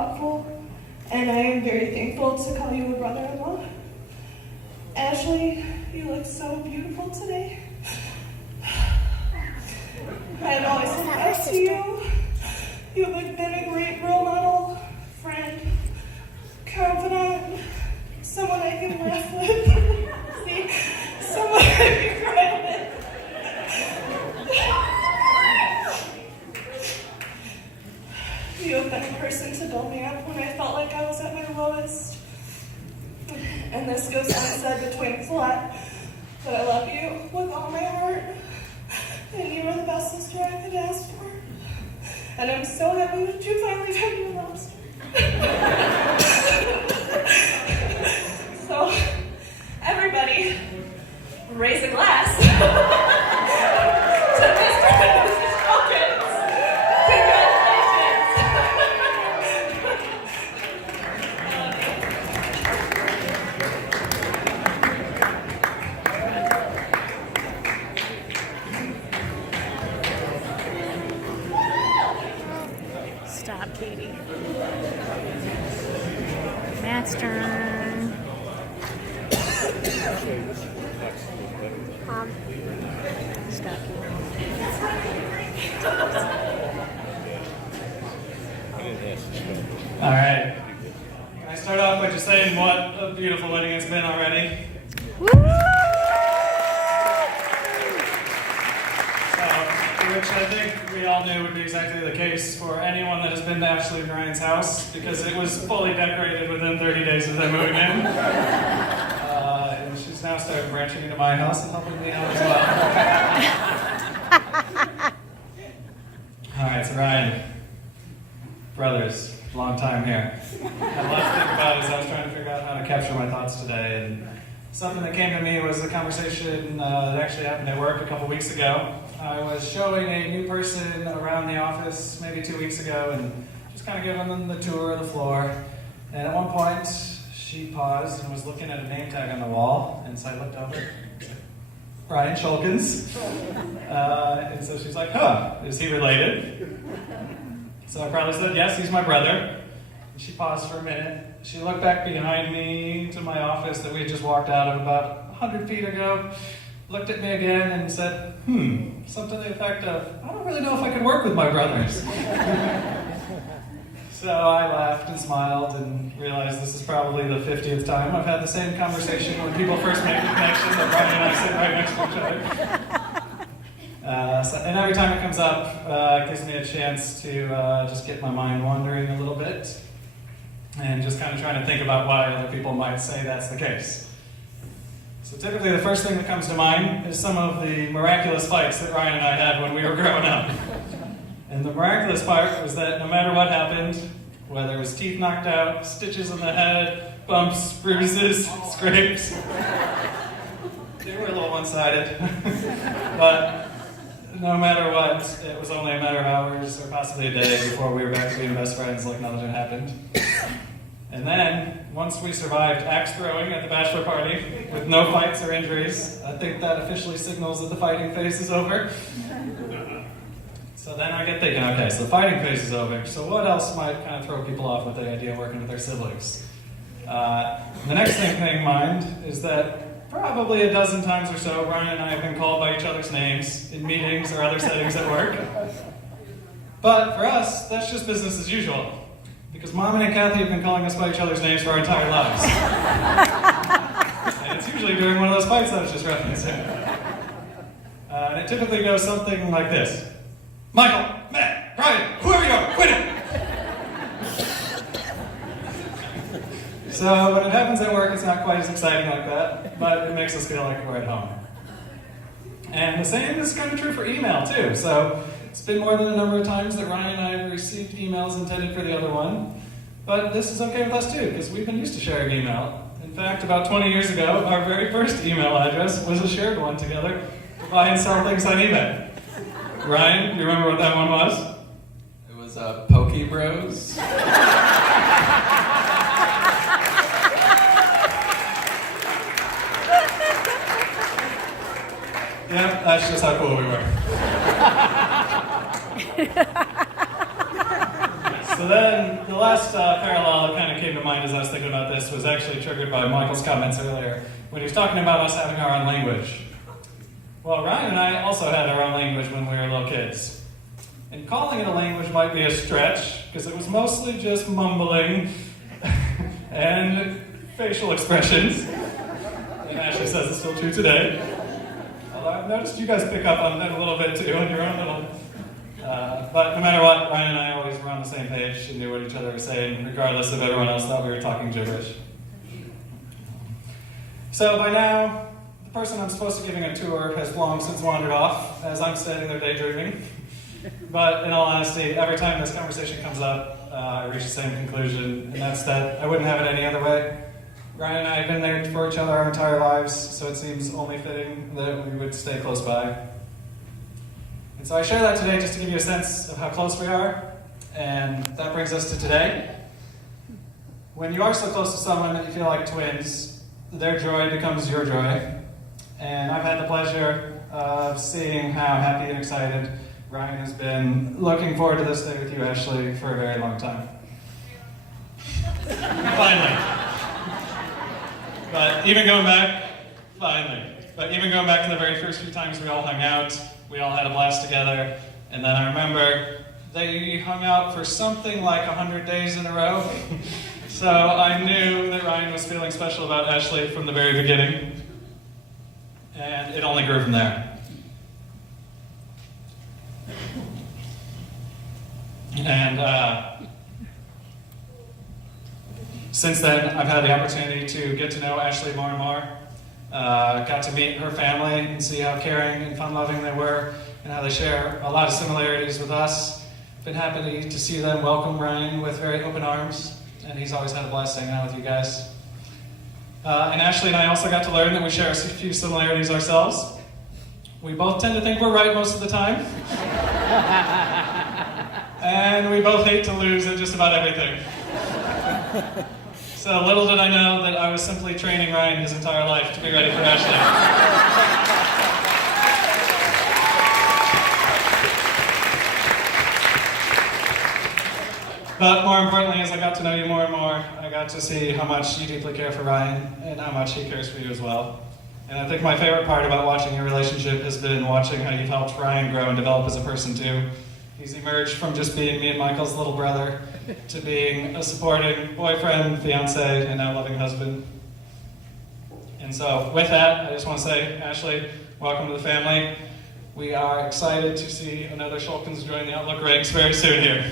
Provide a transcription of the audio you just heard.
thoughtful, and I am very thankful to call you a brother-in-law. Ashley, you look so beautiful today. I've always looked up to you. You've been a great role model, friend, confidant, someone I can laugh with. See, someone I can cry with. You have been a person to build me up when I felt like I was at my lowest. And this goes unsaid between us a lot, but I love you with all my heart. And you are the best sister I could ask for. And I'm so happy that you finally found your lobster. So, everybody, raise a glass to Mr. and Mrs. Hawkins. Stop, Katie. Matt's turn. Stop, All right. Can I start off by just saying what a beautiful wedding it's been already? Which I think we all knew would be exactly the case for anyone that has been to Ashley and Ryan's house, because it was fully decorated within 30 days of them moving in. And she's now started branching into my house and helping me out as well. All right, so Ryan, brothers, long time here. Had a lot to think about as I was trying to figure out how to capture my thoughts today. And something that came to me was a conversation that actually happened at work a couple weeks ago. I was showing a new person around the office maybe 2 weeks ago and just kind of giving them the tour of the floor. And at one point, she paused and was looking at a name tag on the wall. And so I looked over, Ryan Shulkins. And so she's like, huh, is he related? So I probably said, yes, he's my brother. And she paused for a minute. She looked back behind me to my office that we had just walked out of about 100 feet ago, looked at me again and said, something to the effect of, I don't really know if I could work with my brothers. So I laughed and smiled and realized this is probably the 50th time I've had the same conversation when people first make the connection that Brian and I sit right next to each other. And every time it comes up, it gives me a chance to just get my mind wandering a little bit and just kind of trying to think about why other people might say that's the case. So typically the first thing that comes to mind is some of the miraculous fights that Ryan and I had when we were growing up. And the miraculous part was that no matter what happened, whether it was teeth knocked out, stitches in the head, bumps, bruises, scrapes, they were a little one-sided. But no matter what, it was only a matter of hours or possibly a day before we were back to being best friends like nothing had happened. And then, once we survived axe throwing at the bachelor party with no fights or injuries, I think that officially signals that the fighting phase is over. So then I get thinking, okay, so the fighting phase is over, so what else might kind of throw people off with the idea of working with their siblings? The next thing to keep in mind is that probably a dozen times or so, Ryan and I have been called by each other's names in meetings or other settings at work. But for us, that's just business as usual. Because Mom and Kathy have been calling us by each other's names for our entire lives. And it's usually during one of those fights I was just referencing. And it typically goes something like this. Michael, Matt, Ryan, whoever you are, quit it! So when it happens at work, it's not quite as exciting like that, but it makes us feel like we're at home. And the same is kind of true for email too. So it's been more than a number of times that Ryan and I have received emails intended for the other one, but this is okay with us too, because we've been used to sharing email. In fact, about 20 years ago, our very first email address was a shared one together to buy and sell things on eBay. Ryan, do you remember what that one was? It was Pokey Bros. Yeah, that's just how cool we were. So then, then the last parallel that kind of came to mind as I was thinking about this was actually triggered by Michael's comments earlier when he was talking about us having our own language. Well, Ryan and I also had our own language when we were little kids. And calling it a language might be a stretch, because it was mostly just mumbling and facial expressions. And Ashley says it's still true today. Although I've noticed you guys pick up on that a little bit too on your own little... but no matter what, Ryan and I always were on the same page and knew what each other were saying, regardless if everyone else thought we were talking gibberish. So by now, the person I'm supposed to be giving a tour has long since wandered off, as I'm standing there daydreaming. But in all honesty, every time this conversation comes up, I reach the same conclusion, and that's that I wouldn't have it any other way. Ryan and I have been there for each other our entire lives, so it seems only fitting that we would stay close by. And so I share that today just to give you a sense of how close we are, and that brings us to today. When you are so close to someone that you feel like twins, their joy becomes your joy. And I've had the pleasure of seeing how happy and excited Ryan has been looking forward to this day with you, Ashley, for a very long time. Finally. But even going back to the very first few times we all hung out, we all had a blast together, and then I remember they hung out for something like 100 days in a row. So I knew that Ryan was feeling special about Ashley from the very beginning, and it only grew from there. And since then, I've had the opportunity to get to know Ashley more and more. Got to meet her family and see how caring and fun-loving they were, and how they share a lot of similarities with us. Been happy to see them welcome Ryan with very open arms, and he's always had a blast hanging out with you guys. And Ashley and I also got to learn that we share a few similarities ourselves. We both tend to think we're right most of the time. And we both hate to lose at just about everything. So little did I know that I was simply training Ryan his entire life to be ready for Ashley. But more importantly, as I got to know you more and more, I got to see how much you deeply care for Ryan and how much he cares for you as well. And I think my favorite part about watching your relationship has been watching how you've helped Ryan grow and develop as a person too. He's emerged from just being me and Michael's little brother to being a supporting boyfriend, fiance, and now loving husband. And so with that, I just want to say, Ashley, welcome to the family. We are excited to see another Shulkins join the Outlook ranks very soon here.